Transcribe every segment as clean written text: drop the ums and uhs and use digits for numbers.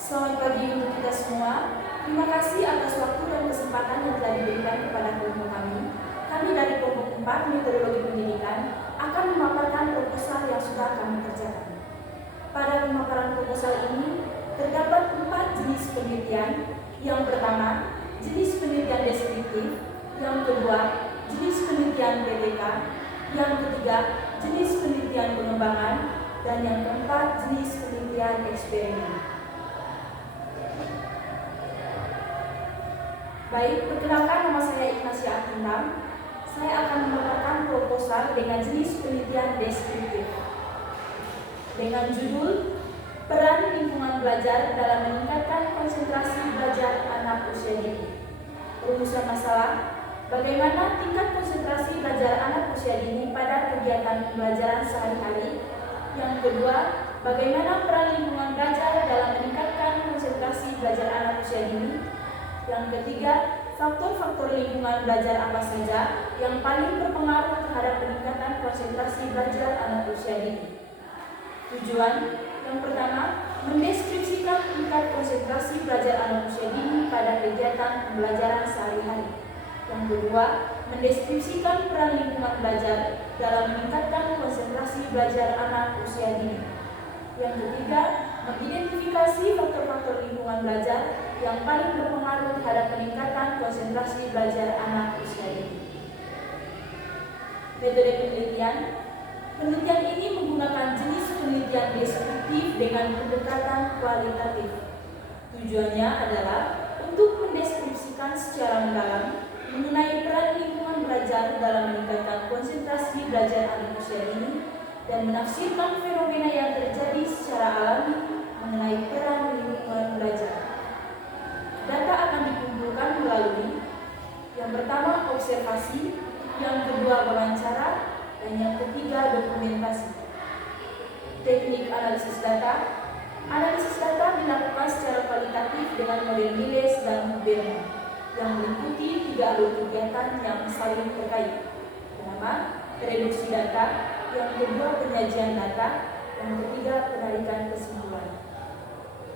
Selamat pagi untuk kita semua. Terima kasih atas waktu dan kesempatan yang telah diberikan kepada kelompok kami. Kami dari kelompok 4 metodologi pendidikan akan memaparkan proposal yang sudah kami kerjakan. Pada pemaparan proposal ini terdapat 4 jenis penelitian. Yang pertama, jenis penelitian deskriptif. Yang kedua, jenis penelitian PPK. Yang ketiga, jenis penelitian pengembangan. Dan yang keempat, jenis penelitian eksperimen. Baik, perkenalkan, nama saya Ignacia Atinam. Saya akan memaparkan proposal dengan jenis penelitian deskriptif dengan judul Peran Lingkungan Belajar dalam Meningkatkan Konsentrasi Belajar Anak Usia Dini. Rumusan masalah: bagaimana tingkat konsentrasi belajar anak usia dini pada kegiatan pembelajaran sehari-hari. Yang kedua, bagaimana peran lingkungan belajar dalam meningkatkan konsentrasi belajar anak usia dini. Yang ketiga, faktor-faktor lingkungan belajar apa saja yang paling berpengaruh terhadap peningkatan konsentrasi belajar anak usia dini. Tujuan: yang pertama, mendeskripsikan tingkat konsentrasi belajar anak usia dini pada kegiatan pembelajaran sehari-hari. Yang kedua, mendeskripsikan peran lingkungan belajar dalam meningkatkan konsentrasi belajar anak usia dini. Yang ketiga, mengidentifikasi faktor-faktor lingkungan belajar yang paling berpengaruh terhadap peningkatan konsentrasi belajar anak usia dini. Metode penelitian. Penelitian ini menggunakan jenis penelitian deskriptif dengan pendekatan kualitatif. Tujuannya adalah untuk mendeskripsikan secara mendalam mengenai peran lingkungan belajar dalam meningkatkan konsentrasi belajar anak usia dini dan menafsirkan fenomena yang terjadi secara alami mengenai peran lingkungan belajar. Data akan dikumpulkan melalui yang pertama observasi, yang kedua wawancara, dan yang ketiga dokumentasi. Teknik analisis data. Analisis data dilakukan secara kualitatif dengan model Miles dan Huberman yang meliputi 3 alur kegiatan yang saling terkait. Pertama, reduksi data, yang kedua penyajian data, yang ketiga penarikan kesimpulan.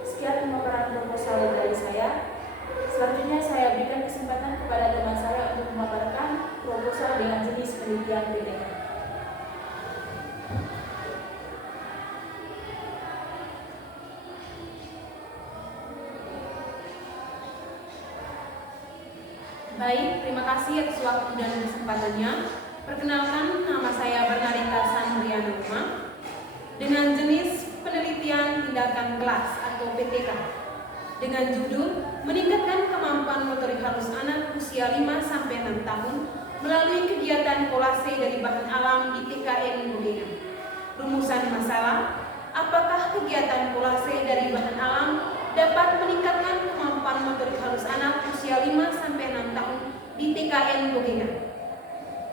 Sekian pemaparan proposal dari saya. Selanjutnya saya berikan kesempatan kepada teman saya untuk memaparkan proposal dengan jenis penelitian PPK. Baik, terima kasih atas waktu dan kesempatannya. Perkenalkan, nama saya Bernarita Sandrianuma dengan jenis penelitian tindakan kelas atau PTK dengan judul Meningkatkan Kemampuan Motorik Halus Anak Usia 5-6 tahun melalui kegiatan kolase dari bahan alam di TKN Bogengan. Rumusan masalah: apakah kegiatan kolase dari bahan alam dapat meningkatkan kemampuan motorik halus anak usia 5-6 tahun di TKN Bogengan.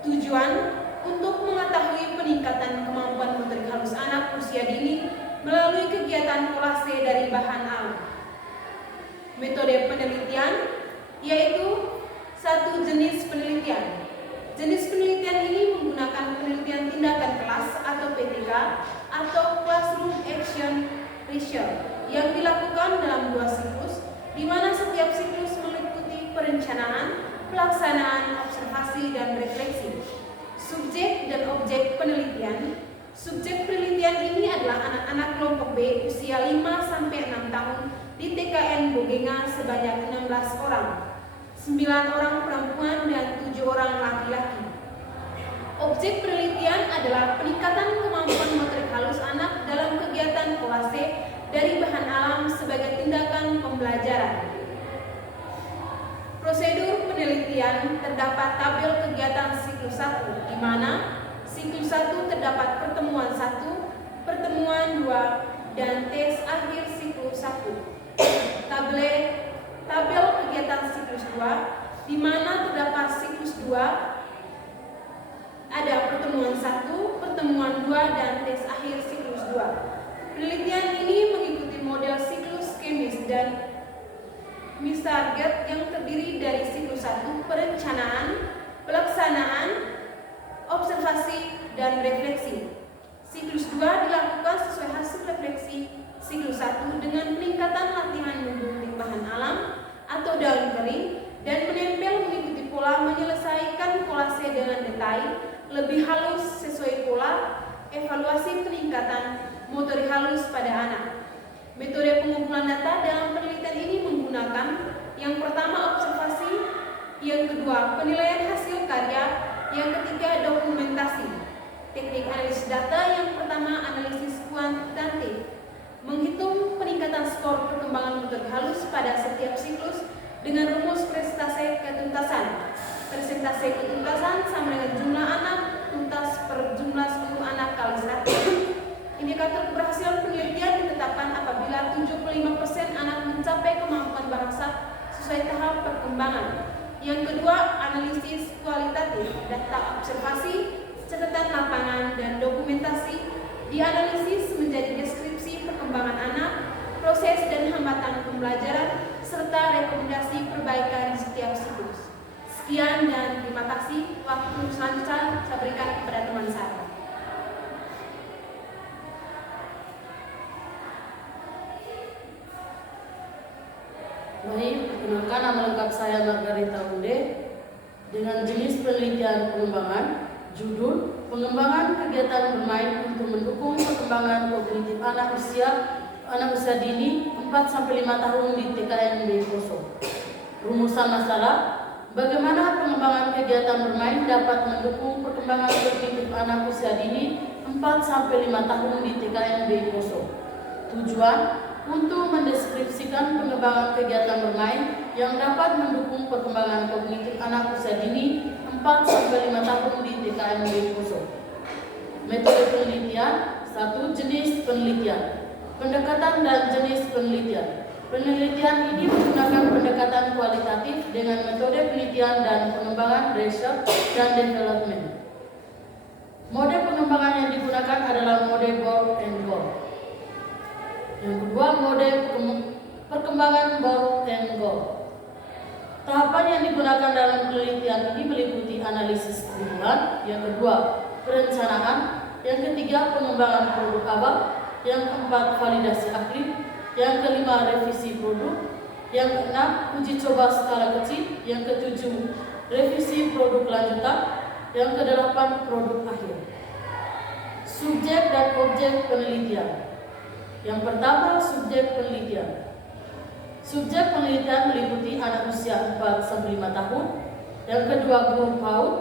Tujuan: untuk mengetahui peningkatan kemampuan motorik halus anak usia dini melalui kegiatan kolase dari bahan alam. Metode penelitian yaitu satu jenis penelitian. Jenis penelitian ini menggunakan penelitian tindakan kelas atau PTK atau Classroom Action Research yang dilakukan dalam 2 siklus, di mana setiap siklus meliputi perencanaan, pelaksanaan, observasi, dan refleksi. Subjek dan objek penelitian. Subjek penelitian ini adalah anak-anak kelompok B usia 5-6 tahun di TKN Bogengan sebanyak 16 orang, 9 orang perempuan dan 7 orang laki-laki. Objek penelitian adalah peningkatan kemampuan motorik halus anak dalam kegiatan kolase dari bahan alam sebagai tindakan pembelajaran. Prosedur penelitian: terdapat tabel kegiatan siklus 1, di mana siklus 1 terdapat pertemuan 1, pertemuan 2, dan tes akhir siklus 1. Tabel kegiatan siklus 2, di mana terdapat siklus 2, ada pertemuan 1, pertemuan 2, dan tes akhir siklus 2. Penelitian ini mengikuti model siklus kemis dan miss target yang terdiri dari siklus 1, perencanaan, pelaksanaan, observasi, dan refleksi. Siklus 2 dilakukan sesuai hasil refleksi siklus 1 dengan peningkatan latihan halus pada anak. Metode pengumpulan data dalam penelitian ini menggunakan yang pertama observasi, yang kedua penilaian hasil karya, yang ketiga dokumentasi. Teknik analisis data yang pertama analisis kuantitatif, menghitung peningkatan skor perkembangan motorik halus pada setiap siklus dengan rumus persentase ketuntasan. Persentase ketuntasan sama dengan jumlah anak tuntas per jumlah 10 anak kali 100. Indikator keberhasilan penelitian ditetapkan apabila 75% anak mencapai kemampuan bahasa sesuai tahap perkembangan. Yang kedua, analisis kualitatif, data observasi, catatan lapangan, dan dokumentasi dianalisis menjadi deskripsi perkembangan anak, proses dan hambatan pembelajaran, serta rekomendasi perbaikan di setiap siklus. Sekian dan terima kasih. Waktu selanjutnya saya berikan kepada teman saya. Baik, perkenalkan nama lengkap saya Margarita Unde dengan jenis penelitian pengembangan, judul pengembangan kegiatan bermain untuk mendukung perkembangan kognitif anak usia dini 4-5 tahun di TKNB Poso. Rumusan masalah, bagaimana pengembangan kegiatan bermain dapat mendukung perkembangan kognitif anak usia dini 4-5 tahun di TKNB Poso. Tujuan, untuk mendeskripsikan pengembangan kegiatan bermain yang dapat mendukung perkembangan kognitif anak usia dini 4-5 tahun di TKNB Poso. Metode penelitian. 1. Jenis penelitian. Pendekatan dan jenis penelitian. Penelitian ini menggunakan pendekatan kualitatif dengan metode penelitian dan pengembangan research dan development. Mode pengembangan yang digunakan adalah mode bore and go. Yang kedua, mode perkembangan bore and go. Tahapan yang digunakan dalam penelitian ini meliputi analisis kebutuhan, yang kedua perencanaan, yang ketiga pengembangan produk awal, yang keempat validasi ahli, yang kelima revisi produk, yang keenam uji coba skala kecil, yang ketujuh revisi produk lanjutan, yang kedelapan produk akhir. Subjek dan objek penelitian. Yang pertama, subjek penelitian. Subjek penelitian meliputi anak usia 4-5 tahun, yang kedua guru PAUD,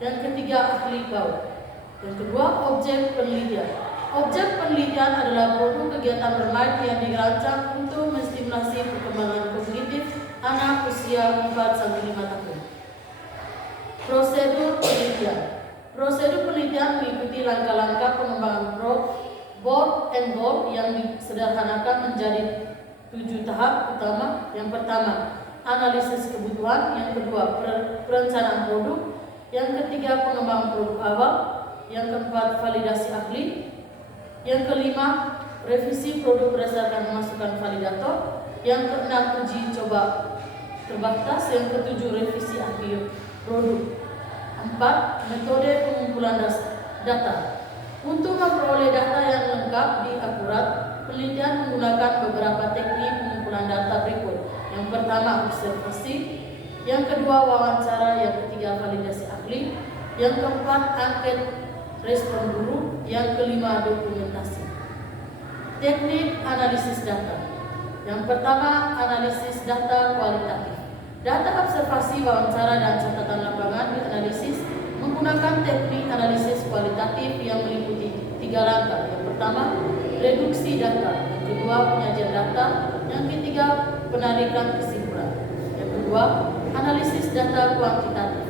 yang ketiga ahli PAUD. Yang kedua, objek penelitian. Objek penelitian adalah produk kegiatan bermain yang dirancang untuk menstimulasi perkembangan kognitif anak usia 4-5 tahun. Prosedur penelitian. Prosedur penelitian meliputi langkah-langkah pengembangan bore and go yang disederhanakan menjadi 7 tahap utama. Yang pertama, analisis kebutuhan. Yang kedua, perencanaan produk. Yang ketiga, pengembangan produk awal. Yang keempat, validasi ahli. Yang kelima, revisi produk berdasarkan masukan validator. Yang keenam, uji coba terbatas. Yang ketujuh, revisi ahli produk. 4. Metode pengumpulan data. Untuk memperoleh data yang lengkap dan akurat, penelitian menggunakan beberapa teknik pengumpulan data berikut. Yang pertama, observasi. Yang kedua, wawancara. Yang ketiga, validasi ahli. Yang keempat, angket respon guru. Yang kelima, dokumentasi. Teknik analisis data. Yang pertama, analisis data kualitatif. Data observasi, wawancara, dan catatan lapangan dianalisis menggunakan teknik analisis kualitatif yang meliputi 3 langkah. Yang pertama, reduksi data. Yang kedua, penyajian data. Yang ketiga, penarikan kesimpulan. Yang kedua, analisis data kuantitatif.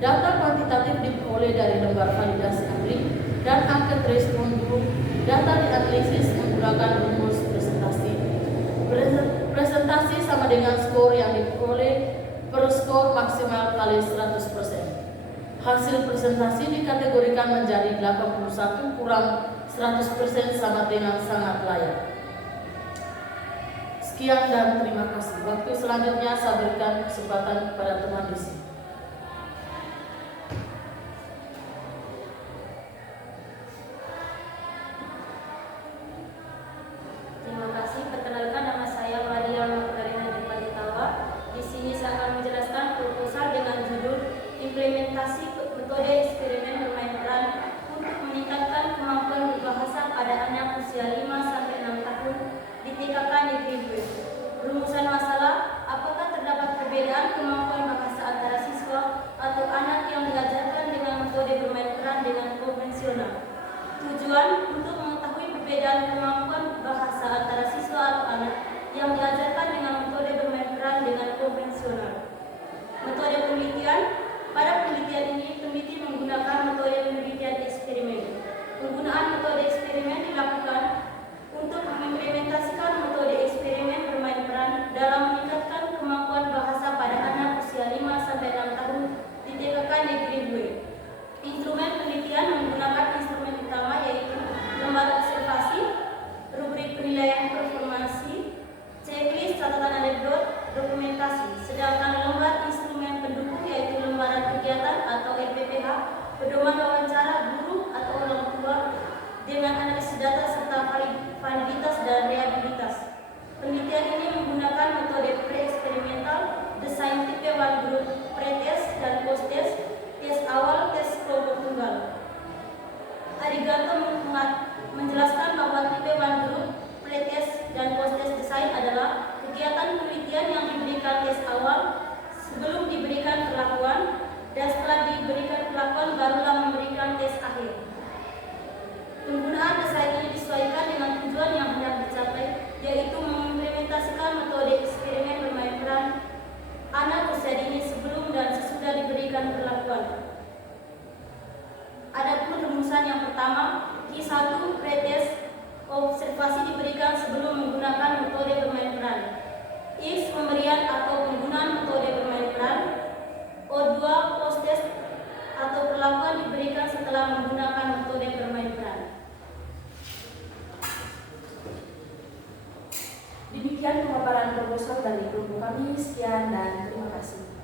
Data kuantitatif diperoleh dari lembar validasi ahli dan angket respon guru. Data dianalisis menggunakan rumus presentasi. Presentasi sama dengan skor yang diperoleh per skor maksimal kali 100%. Hasil presentasi dikategorikan menjadi 81 kurang 100% sama dengan sangat layak. Sekian dan terima kasih. Waktu selanjutnya saya berikan kesempatan kepada teman di sini. Terima kasih. Perkenalkan, nama saya Maria Magdalena Dipalitawa. Di sini saya akan menjelaskan proposal dengan judul implementasi metode eksperimen bermain peran untuk meningkatkan kemampuan berbahasa pada anak usia 5-6 TKK Negeri 2. Rumusan masalah, apakah terdapat perbedaan kemampuan bahasa antara siswa atau anak yang diajarkan dengan metode bermain peran dengan konvensional? Tujuan untuk mengetahui perbedaan kemampuan bahasa antara siswa atau anak yang diajarkan dengan metode bermain peran dengan konvensional. Metode penelitian, pada penelitian ini peneliti menggunakan metode penelitian eksperimen. Penggunaan metode eksperimen dilakukan untuk mengimplementasikan metode eksperimen bermain peran dalam meningkatkan kemampuan bahasa pada anak usia 5-6 tahun di TKK Negeri 2. Instrumen penelitian menggunakan instrumen utama yaitu lembar observasi, rubrik penilaian performansi, checklist catatan anekdot, dokumentasi. Sedangkan lembar instrumen pendukung yaitu lembaran kegiatan atau LPPH, pedoman wawancara guru atau orang tua dengan analisis data serta validitas dan reliabilitas. Penelitian ini menggunakan metode pre-eksperimental, desain tipe one group, pre-test dan post-test, tes awal, tes kelompok tunggal. Ariganto menjelaskan bahwa tipe one group, pre-test dan post-test desain adalah kegiatan penelitian yang diberikan tes awal sebelum diberikan perlakuan dan setelah diberikan perlakuan barulah memberikan tes akhir. Penggunaan desain ini disesuaikan dengan tujuan yang hendak dicapai, yaitu mengimplementasikan metode eksperimen bermain peran anak usia dini sebelum dan sesudah diberikan perlakuan. Adapun rumusan yang pertama, Q1 pretest observasi diberikan sebelum menggunakan metode bermain peran. X pemberian atau penggunaan metode bermain peran. O2 post test atau perlakuan diberikan setelah menggunakan metode bermain peran. Demikian pemaparan proposal dari kelompok kami. Sekian dan terima kasih.